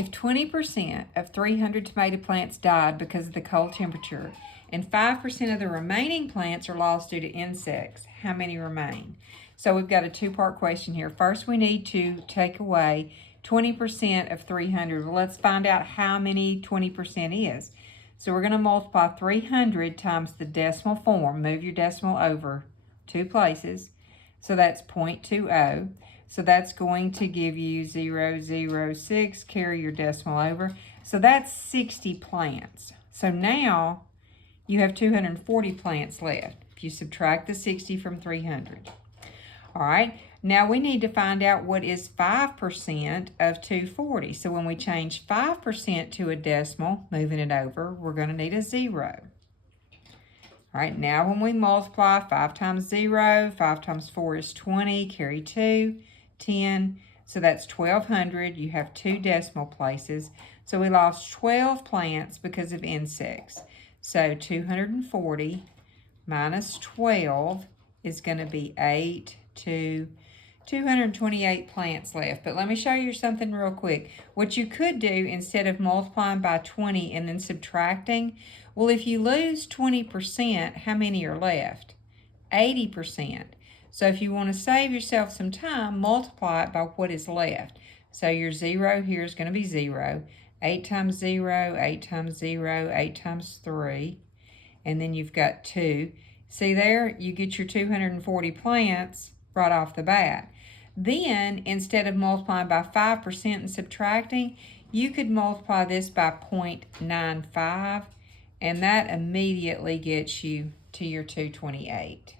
If 20% of 300 tomato plants died because of the cold temperature and 5% of the remaining plants are lost due to insects, how many remain? So we've got a two-part question here. First, we need to take away 20% of 300. Well, let's find out how many 20% is. So we're going to multiply 300 times the decimal form. Move your decimal over 2 places. So that's 0.20. So that's going to give you 0.006. Carry your decimal over. So that's 60 plants. So now you have 240 plants left if you subtract the 60 from 300. All right, now we need to find out what is 5% of 240. So when we change 5% to a decimal, moving it over, we're going to need a 0. All right, now when we multiply 5 times 0, 5 times 4 is 20, carry 2, 10. So that's 1,200. You have 2 decimal places. So we lost 12 plants because of insects. So 240 minus 12 is going to be 228 plants left. But let me show you something real quick. What you could do instead of multiplying by 20 and then subtracting, well, if you lose 20%, how many are left? 80%. So if you want to save yourself some time, multiply it by what is left. So your 0 here is going to be 0. 8 times 0, 8 times 0, 8 times 3. And then you've got 2. See there? You get your 240 plants right off the bat. Then, instead of multiplying by 5% and subtracting, you could multiply this by 0.95, and that immediately gets you to your 228.